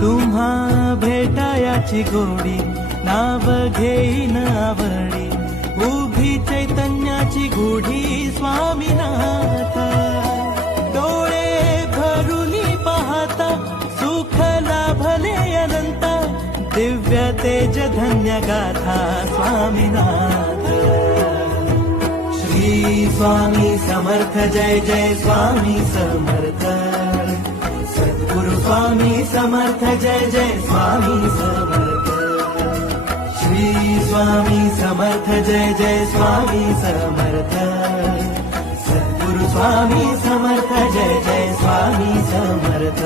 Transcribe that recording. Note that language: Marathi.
तुम्हा भेटायाची गोडी नाव घेईन आवडी उभी चैतन्याची गुढी स्वामीनाथ डोळे भरुनी पाहता सुख लाभले अनंत दिव्य तेज धन्य गाथा स्वामीनाथ श्री स्वामी समर्थ जय जय स्वामी समर्थ सद्गुरु स्वामी समर्थ जय जय स्वामी समर्थ श्री स्वामी समर्थ जय जय स्वामी समर्थ सद्गुरु स्वामी समर्थ जय जय स्वामी समर्थ